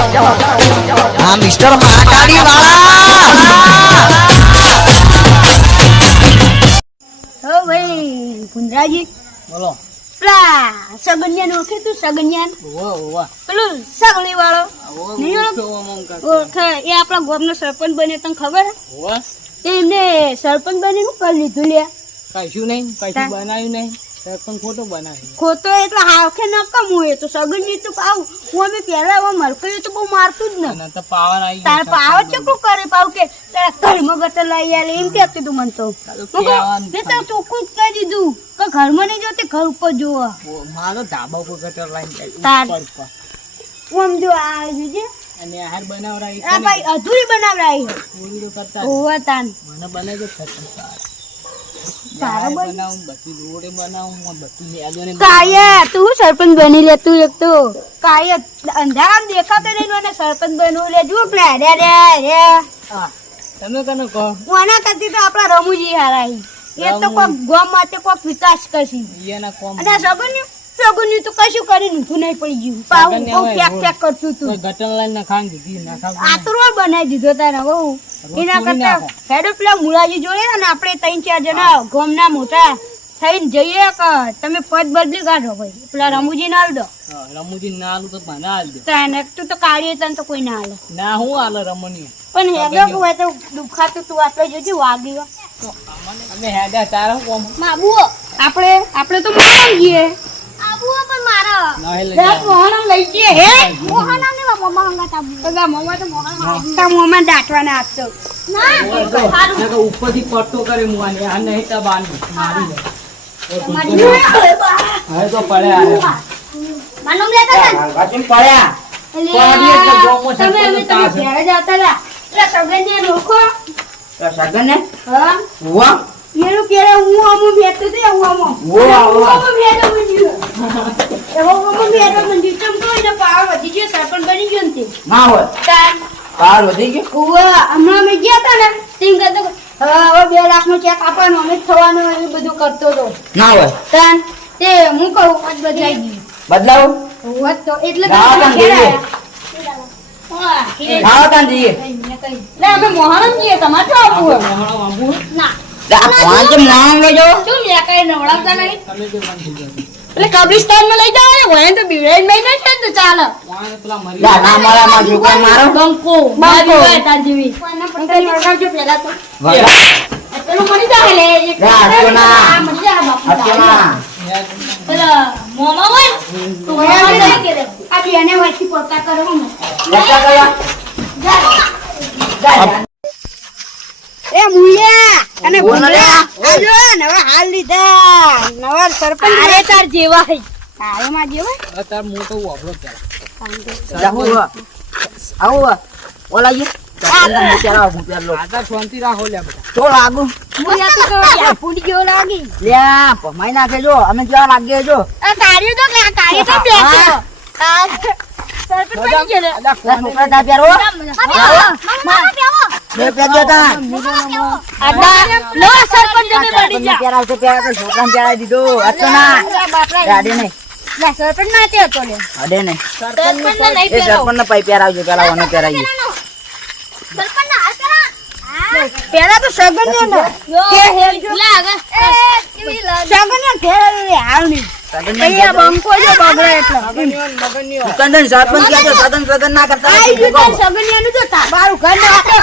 હા મિસ્ટર મારાકાડી વાળા. હો ભાઈ ગુંજરાજી બોલો. પેલા સગન્યાન ઓળખે તું સગન્યાન? પેલું સગલી વાળો. ઓળખ- એ આપણા ગોમનો સરપંચ બને તને ખબર હે? એમને સરપંચ બને શું કરી લીધું લ્યા. કશું નહીં કશું બનાવ્યું નહીં. સરપંચ ખોટું એટલે હાવખે નકમ હોય તો સગનજી તો પાવ હું અમે પેલા એવા મરકરી તો બહુ મારતું જ ને. તો પાવર આવી તાર પાવ ચકલું કરે પાવ કે તારા ઘરમાં ગટર લઈ આલે એમ કે તું મન તો. મેં તો ચોખ્ખું જ કહી દીધું કે ઘરમાં નહીં જોતી ઘર ઉપર જોવા. મારો ધાબા ઉપર ગટર લાઈન તાર. આમ જો આ જોજે અને આહાર બનાવરાઈ આ ભાઈ અધૂરી બનાવરાઈ છે. પૂરી તો કરતા હોવા તાન. મને બનાવી દો કાયા તું સરપંચ બની લે તું એક તો. કાયા અંધારામ દેખાતો નહીં મને સરપંચ બનવું લે. જુઓ પેલા રે રે રે. તમે કને કહો? હું કરતી તો આપણા રમુજી હારા હી. એ તો રમુ. કોક ગામ માટે કોક વિકાસ કરશે. એના કોમ અને આ સગુન્યું? સગુન્યું તો કશું કરી ઊંધું નહીં પડી ગયું. પાવું ક્યાંક ક્યાંક કરતું તું. કોઈ લાઈન ના ખાંગ દીધી ના ખાવ આ બનાવી દીધો તારા બહુ એના કરતા. હેડો પેલા મુલાજી જોડે ને આપણે ત્રણ ચાર જણા ગામના મોટા થઈને જઈએ કે તમે પદ બદલી કાઢો ભાઈ. પેલા રમુજી ના દો. રમુજી ના આલું તો મને હાલ દે. તને તું તો કાઢીએ તને તો કોઈ ના હાલે ના હું હાલે રમણીય. પણ હેડો હોય તો દુખાતું તું આટલો જોજે વાગી અમે હેડ્યા તારા કોમ. માબુ આપણે આપણે તો મોહન જઈએ. ઉપરથી પટ્ટો કરે મુઆને આ નહીં તો બાંધ મારી હવે તો પડે માનું લેતા પડ્યા? તમે અમે તમે ઘેર જતા હતા. સગન ને રોકો. સગન ને હા. વાહ એનું પેલા હું અમુ બેઠતો હતો હું અમુ વાહ, વાહ. અમુ બેઠો મંજ્યો એવો અમુ બેઠો મંજી ચમ તો એને પાવર વધી ગયો સરપંચ બની ગયો ને ના હોય. તાર. પાર વધી ગયો? કુવા હમણાં અમે ગયા તા ને. તેમ કહેતો હવે બે લાખ નો ચેક આપવાનો અમે થવાનો એ બધું કરતો હતો ના હોય. તાર. તે હું કહું આજ બદલાઈ ગયું. બદલાવ. હોત તો એટલે તો ના, ઘેર. હા, કઈ ને કઈ. અમે મોહરમ જઈએ તમારે તો આવવું ના. જો નહીં? જે કબ્રિસ્તાનમાં લઈ જાવ ને તો બિવડાઈ નહીં ને છે તો ચાલે. પેલા મરી મારા માં છોકરા મારો. બંકો મારી હોય તાર જેવી. અંકલ વળગાવજો પહેલા તો. પેલું મરી જાય લે એક ના, તો ના. આ મરી જાય બાપુ. પેલા મોમા હોય તો વળાવી દે આ બેને વચ્ચે પોતા કરો હું. લખા કરવા જા. એ મુયા અને બોલો લે. આજો નવા હાલ લીધા. નવા સરપંચ અરે તાર જેવા હે. તારે માં જેવા? આ તાર મોટો વાપરો પેલા જા હું. આવો ઓલા તાર શાંતિ રાખો બધા. તો લાગુ. તો જેવો લાગી. નાખે જો. અમે કેવા લાગીએ જો. આ તો કે તો બેઠો સરપંચ બની ગયો છોકરા તા પ્યારો પેલા ઓને સરપંચ ના કરતા તો સગન ને. કે હેરજો લાગે સગન ને ઘેર રે હાલની અહીંયા બંકો જો બગડે એટલે દુકાનદાર સરપંચ કહે છે સદન સદન ના કરતા આઈ નથી. ગયું તાર સગનિયાનું જો તાબારું ઘર ને આપે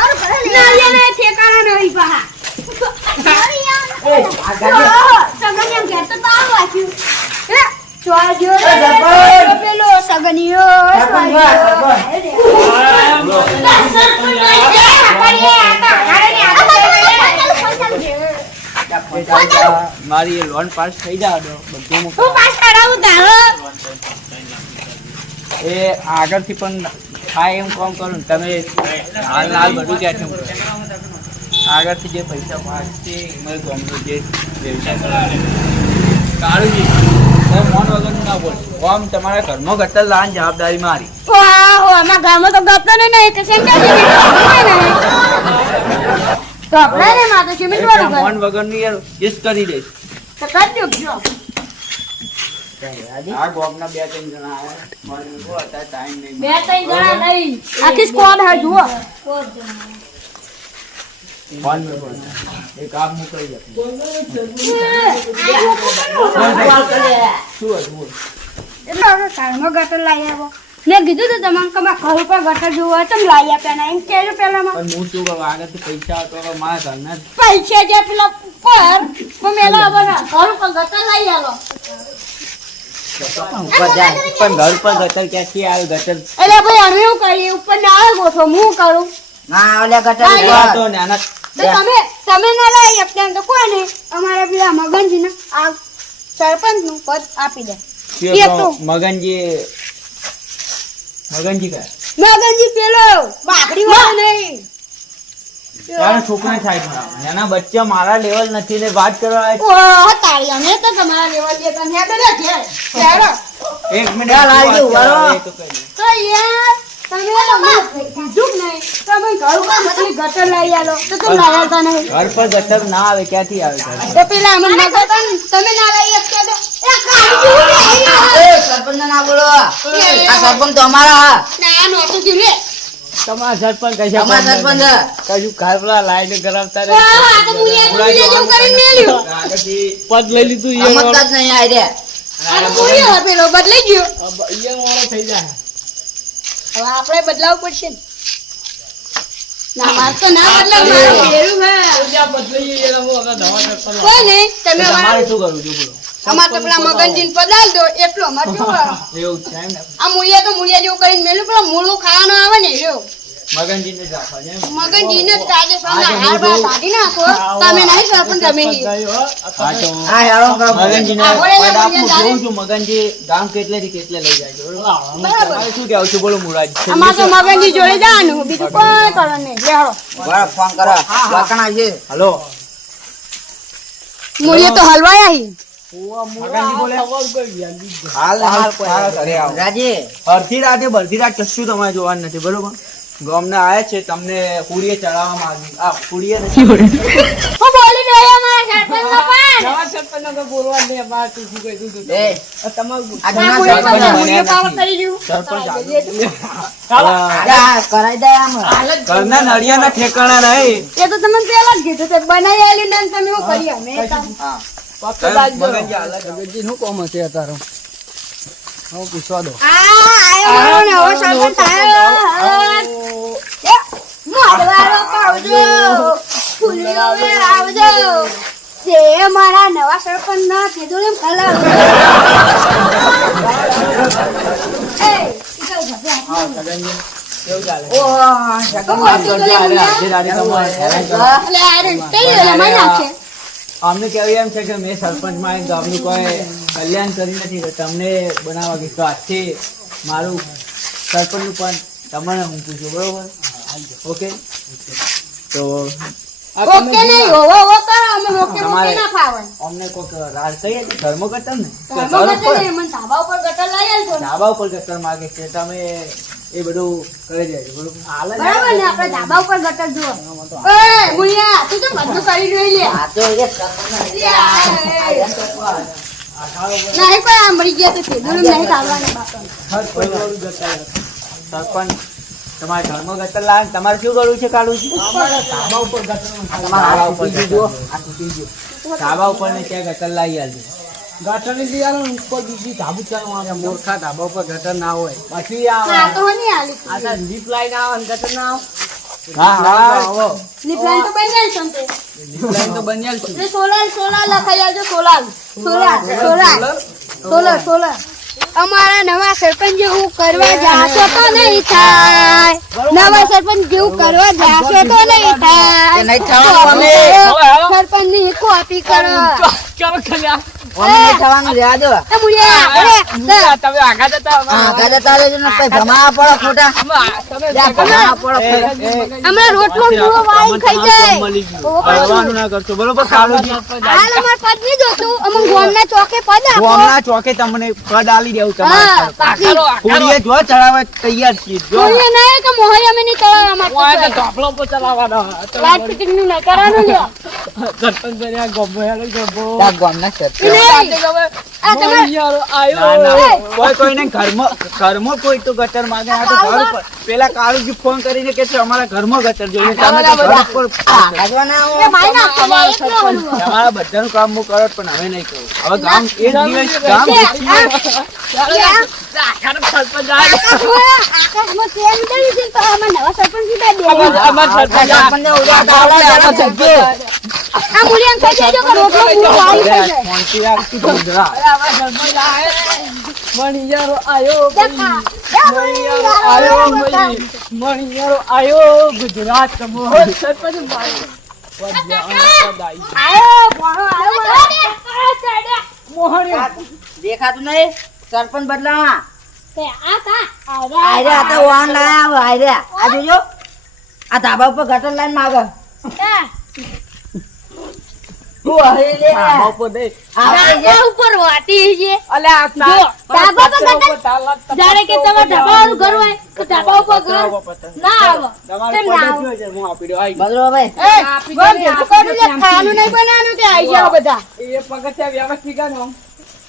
નાળિયેને ઠેકાણા નહીં પાહા. એ, આ ગાડી સગનિયા ઘેર તો તારું વાંચ્યું. હે? ચોર જો રે, એ સરપંચ. પેલો સગનિયો. સરપંચ વાહ, સરપંચ. સરપંચ નહીં, જે કરીએ, આ તો હારે ને આ તો મારી લોન પાસ થઈ તો બધું હું પાસ કરાવું તારો એ આગળથી પણ થાય એમ કામ કરું તમે હાલ હાલ બધું ક્યાં છે. આગળથી જે પૈસા છે એમાં ગામનો જે વ્યવસાય કરવાનો કાળુજી મોન વગર ના બોલ આમ તમારા ઘરમાં ગટર લાન જવાબદારી મારી. વાહ અમારા ગામમાં તો ગપતો ને નહીં કે સેન્ટર કપડા ને માં તો સિમેન્ટ વાળું એટલે ઘર મોન વગરનું યાર ઈસ કરી દઈશ. તો કરી દો જો. આ ગોમના બે ત્રણ જણા આયા. મને કહો અત્યારે ટાઈમ નહીં બે ત્રણ જણા નહીં. આખી સ્કોડ હે. જુઓ ફોન મેં ફોન એક આપ મોકલી દે શું હતું એટલે હવે ગટર લાવી આવો. મેં કીધું તો તમને કે મારા ઘર ઉપર વટર જોવા હોય તો લાવી આપ્યા ના એમ કહેજો પેલામાં. પણ હું શું કહું આગળથી પૈસા તો મારા ઘરના પૈસા જે પેલા પર તો મેલા આવવાના ઘર ઉપર ગટર લઈ આલો. ઉપર જાય પણ ઘર પર ગટર ક્યાંથી આવે? ગટર એટલે ભાઈ અમે શું કરીએ ઉપર ના આવે ગોઠવો હું કરું? ના ઓલે ગટર તો નાના તમે તમે ના તો કોઈ નહીં. અમારા પેલા મગનજીને આ સરપંચનું પદ આપી દે. મગનજી મગનજી કયા મગનજી પેલો બાકડી વાળો નહીં. તારા છોકરા સાઈડમાં નાના બચ્ચા મારા લેવલ નથી ને વાત કરવા. ઓહ અમે તો તમારા લેવલ જે તમે પેલા છે ઘેરો એક મિનિટ ચાલ, આવજો, શું વાત વળો. તો યાર તમે કીધું નહીં. તમે ઘર પર મતલબ ગટર લઈ આલો. તો તમે લાવ્યા નહીં. ઘર પર ગટર ના આવે ક્યાંથી આવે તો પેલા અમને તમે ના લઈ આપતા સરપંચને ના બોલો. આ સરપંચ તો અમારા ના નોટું જેવું લે? તમારા સરપંચ કશા અમારા સરપંચ. કશું ખાવડા લાઈને ગરમતા રહે. વાહ આ તો મુનિયા મુનિયા જેવું કરીને મેલ્યું આગળથી પદ લઈ લીધું ઈ સમજતા જ નહીં આ રે. આ તો મુનિયા પેલો બદલાઈ ગયો. ઈ વાળો થઈ જાય. હવે આપણે બદલાવવું પડશે ના. માર તો ના બદલાવ મારું હે કોઈ નહીં તમે તમારે શું કરું છું બોલો. અમાર તો પેલા મગનજીને પદાલ દો એટલો અમાર કેવું એવું છે એમ આ મુળિયા તો મુળિયા જેવું કરીને મેલું પેલા મૂળું ખાવાનો આવે ને રહ્યો મગનજીને જ રાખવા એમ? મગનજીને જ તાજે સાંજના હાર બાર કાઢી નાખો. તમે નહીં સરપંચ તમે ઈ. હા તો આ હેળો મગનજીને આ વળે પદ આપું મગનજી જોઉં છું મગનજી ગામ કેટલે થી કેટલે લઈ જાય છે બરાબર? શું કહેવું છું બોલો મુરાજ અમાર તો મગનજી જોડે જવાનું બીજું કોઈ કરવાનું નહીં. લેહડો બરાબર, ફોન કરો. વાકણા છે. હલો. મુળિયા તો હલવાયા હી. તમારે જોવાનું નથી બરોબર? ગામના આયા છે તમને પૂરીએ ચડાવવામાં આવ્યું આ પૂરીએ નથી હું બોલી રહ્યો મારા સરપંચનો પણ એ. આ જૂના મુળિયા સરપંચ તો બન્યા મુળિયા પાવર નથી. સરપંચ કરાઈ દે આમ. ઘરના નળિયાના ઠેકાણા નહીં. એ તો તમે પેલા જ કીધું બનાવી આલી ને તમે શું કરી અમે. તો- હા. મગનજી હાલ જ. આ આયો ને હવે સરપંચ આયો એ, મારવાડો પાવજો ફૂલીઓ વેરાવજો તે મારા નવા સરપંચ ના કીધું એમ ઓહ, સગન અમને કેવું એમ છે કે મેં સરપંચમાં ગામનું કોઈ કલ્યાણ કરી નથી કે તમને બનાવવા કીધું. આજથી મારું સરપંચનું પણ તમને હું પૂછું બરોબર? ઓકે? તો અમને કોઈક રાડ કહીએ તો ધર્મ કરતા ને ધાબા ઉપર ગટર માગે છે તમે એ બધું કરી જાય બરોબર? હાલ બરાબર ને આપણે ધાબા ઉપર ગટર જુઓ. એ મુનિયા તું તો કરી જોઈ લે આ તો એ નહીં કોઈ આ મરી ગયા તો નહીં બાપા. તમારે ઘરમાં ગટર લાવે તમારે શું કરવું છે કાઢવું છે? ધાબા ઉપર ગટર. ધાબા ઉપર ને ત્યાં ગટર લાવી આલજે. ગટરની દિવાલો ઉપર બીજી ધાબુ ચાલવા મોરખા ધાબા ઉપર ગટર ના હોય. પછી આ તો નહીં આલી આ તો લીપ લાઈન આવે ગટર ના આવે. હા હા. લીપલાઈન તો બની જાય છે ને તો બન્યા છે. સોલાર સોલાર લખાઈ આવજો solar. Solar solar solar. Solar. અમારા નવા સરપંચ જેવું કરવા જાશો તો નહીં થાય. નવા સરપંચ જેવું કરવા જાશો તો નહીં થાય. સરપંચની કોપી કરો. ચાલો ખલ્યા અમે નહીં થવાનું રહેવા દો એ મુળિયા આપણે તમે આગળ જતા હા ગાજે તારે ને કઈ ભમાવા પડો ખોટા. તમે પડો હમણાં રોટલો મૂળો વાળી ખાઈ જાય. મળી ગયું ઓ, પછી. કરવાનું ના કરશો. બરોબર કાળુજી હાલ અમાર પદ નહીં જોતું. અમે ગોમના ચોકે પદ આપો. ગોમના ચોકે તમને પદ આલી દેવું તમારે. જો ચડાવવા તૈયાર છીએ. જો. મુળિયા ના કે મોહરી અમે નહીં ચડાવવા ઓય તો માંગતા પર ચલાવવાનો. લાઈટ ફિટિંગનું નહીં કરવાનું લ્યો. ગામના સરપંચ. કોઈ કોઈને ઘરમાં ઘરમાં કોઈ તો ગટર માંગે આ તો પેલા કાળુજી ફોન કરીને કે છે અમારા ઘરમાં ગટર જોઈએ તમે તો ઘર ઉપર તમારા બધાનું કામ હું કરો પણ હવે નહીં કરું. હવે ગામ એક દિવસ ગામ મૂલ્યાંકન આયો મણિયારો આયો ગુજરાત સરપંચ. દેખાતું નહીં? સરપંચ બદલાવા? આયરે આ તો વાહન લાયા આયરે. આ જોજો. આ ધાબા ઉપર ગટર લાઈનમાં એ, હું હરી લે આમાં ઉપર દે. આવે ઉપર વાટી છે. અલે આ ધાબા પર ગટર- જાણે કે તમારે ધાબાવાળું ઘર હોય તો ધાબા ઉપર ઘર ના આવે. તમારે પડી છે, હું આપી દઉં. આઈ. બદલો ભાઈ એ, ગમ ભેગું ખાવાનું નહીં બનાવવાનું તે આઈ જાઓ બધા. એ પગથિયા વ્યવસ્થિત કરો.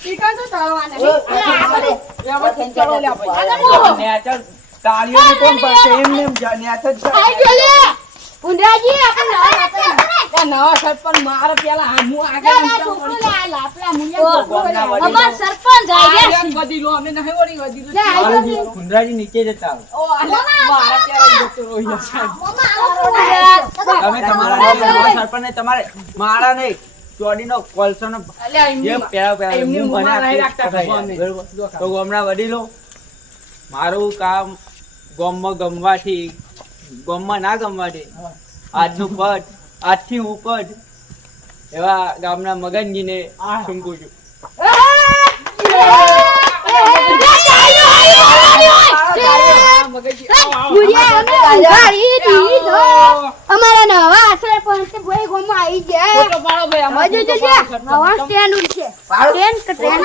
ચિકન તો તળવાના. વ્યવસ્થિત કરો લે ભાઈ. આગળ કોણ પડશે? એમને એમ જા- નેચર આઈ ગયો ઊંધરાજી, આપણે નવા સરપંચ મારે પેલા હું લે, લે, છોકરો આ લાકડા મૂલ્યાંકન ઓ, છોકરો લે. ગામના વડીલો. અમાર સરપંચ આઈ ગયા છે. વધી લો અમે નહીં વળી વધી. કુંદરાજી નીચે જતા ઓ મારા ત્યાં જતો રોઈ તમે તમારા નવા સરપંચને તમારે મારા નહીં ચોડીનો કોલસોનો જે પેલા પેલા હું મને બરોબર. તો ગામના વડીલો મારું કામ ગામમાં ગમવાથી ગામમાં ના ગમવા દે આજનું પદ આજથી હું પદ એવા ગામના મગનજીને ચૂંકું છું અમારા નવા સરપંચ તે ભાઈ ગોમાં આવી ગયા હવે જો, જો. નવા સ્ટેન્ડ છે ટ્રેન ટ્રેન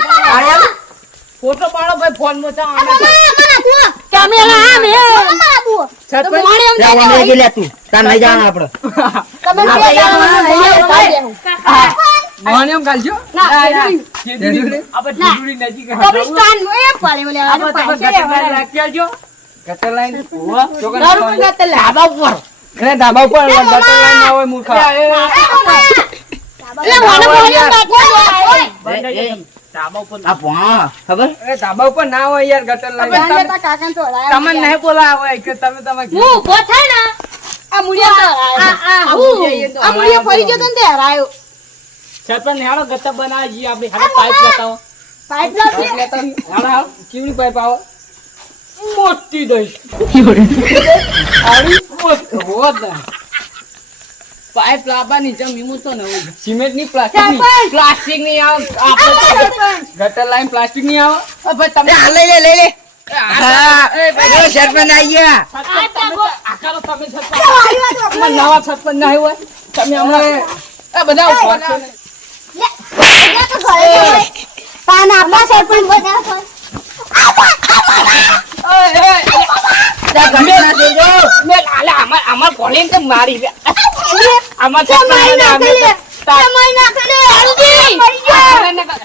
ફોટો પાડો ભાઈ ફોનમાં કેમેરા આમ હે તો મોણે એમ જા, વાંદરે ગઈ લે તું. તાર નહીં જવાનું આપણે. તમે. મને એમ ગાલજો ના, આપણે ના. નજીક કબ્રિસ્તાનમાં એ પડે ઓલે આને પાસે રહેવાના. ગટર લાઈન? ઊભા. દારૂ પીને તે ધાબા ઉપર. અરે ધાબા ઉપર ગટર લાઈન ના હોય મૂર્ખા. સરપંચ હેડો ગટર બનાવી હેડો પાઇપ બતાવો પાઇપ લેતા હેડો પાઇપ આવે. મોટી દઈશ આવી મોટી હોત પાઇપ લાવવાની જેમ મીમું તો ને સિમેન્ટની પ્લાસ્ટિકની. પ્લાસ્ટિકની આવે આપણે ગટર લાઈન પ્લાસ્ટિકની આવે અ ભાઈ તમે આ લઈ લે લઈ લે બધા મારી મારી સરપંચ નાખે લે. તે મારી નાખે લે. હળદી. મરી ગયો.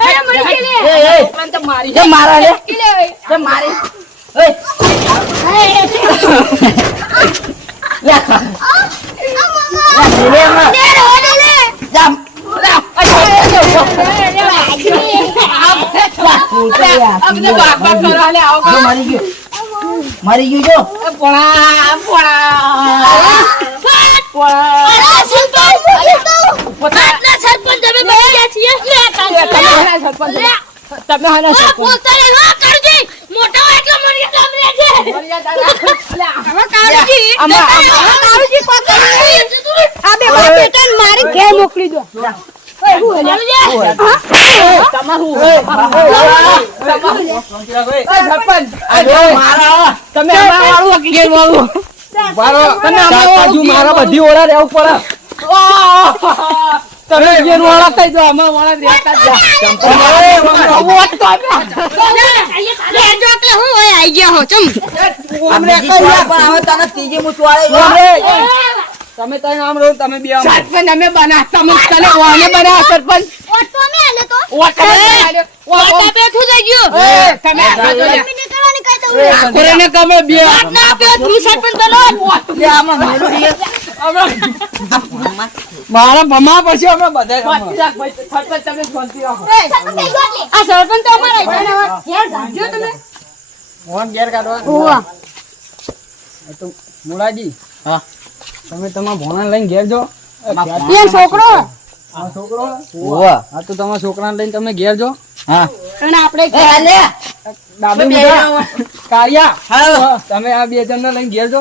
અરે મરી ગઈ લે. એ, એ, સરપંચ તો મારી જે મારા લે ઈ લે ભાઈ. જે મારી ઓય, લે, ખા. લે, લે, એમાં. લે, રો, લે, લે. જા, જા. લે, લે, વાગી. ફૂલ તો યાર. આ બધા બાપ બાપ કરો, આલે આવો જો, કરો. મરી ગયો મરી ગયું જો એ પોણા, પોણા. પોણા. સરપંચ, આટલા સરપંચ તમે બની ગયા છીએ. લે. હાના સરપંચ. તમે હાના સરપંચ. બોલતા રે, હા, કાઢજી. મોટો હોય મરી ગયા તમે રહેજે. મર્યાદા રાખ. હવે કાળુજી, આમાં- હવે કાળુજી પકડી. આ બે બાપ મારી ઘેર મોકલી દો. ઓય, હું હેલ્યા. તમારું તમારું જો તમે અમારા વાળું વકીલ વાળું. મારો તમે અમારા મારા બધી ઓળા રહેવું પડે. તમે જે વાળા થઈ જાઓ અમારા વાળા રહેતા જ જા. વોટ તો આપ્યા. લેજો એટલે હું હોય આઈ ગયા હો ચમ. આ બીજી પણ હવે તને તમે આમ રહો તમે બે. સરપંચ અમે બના તમે તને વાને બના સરપંચ. ઓટ તો? આલે તો તમે. ઓટ બેઠું ગયું. તમે આખોરેને કમે બે ના આપ્યો તું સરપંચ બનો લે, આમાં મેલો હે મારા ભમા પછી અમે બધા સરપંચ તમે શાંતિ રાખો. આ સરપંચ તો અમારા છે ને હવે. ઘેર જાજો તમે. ફોન ઘેર કાઢવા ઓવા તો મુલાજી હા. તમે તમારા ભોણા લઈને ઘેર જો. એ છોકરો. છોકરો. ઓવા. હા તો તમારા છોકરાને લઈને તમે ઘેર જો. હા. અને આપણે એ, બે મુઢા. જણા. કાળિયા હાલો. હા, તમે આ બે જણને લઈને ઘેર જો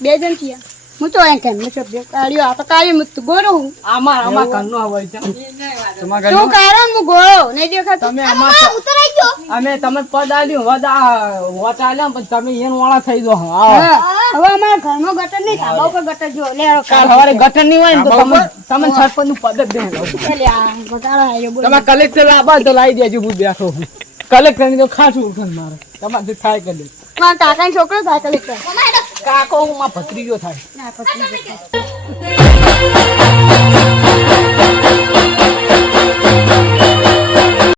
બે જણ કયા હું તો એમ કેમ સભ્ય કાળિયો આ તો કાળિયો મુક્ત ગોરો હું. આમાં આમાં ઘરનો હોય છે. તમારા ઘરનો કારણ? હું ગોળો નહીં દેખાતો. તમે આમાં ઉતરાઈ ગયો અમે તમે પદ આલ્યું વદ વચ આલ્યા પણ તમે એન વાળા થઈ દો હા, હવે અમારા ઘરનો ગટર નહીં ધાબા ઉપર ગટર જો લે કાલ સવારે ગટર નહીં હોય ને તો તમે તમે સરપંચનું પદ જ દે લે આ ઘટાડો તમે કલેક્ટર લાબા તો લાવી દેજો હું બેઠો છું. કલેક્ટરની તો ખાસું ઉઠન મારે. તમારે થાય કરી દે મારા કાકાનો છોકરો થાય કલેક્ટર. કાકો હું માં ભત્રીજો થાય. ના, પછી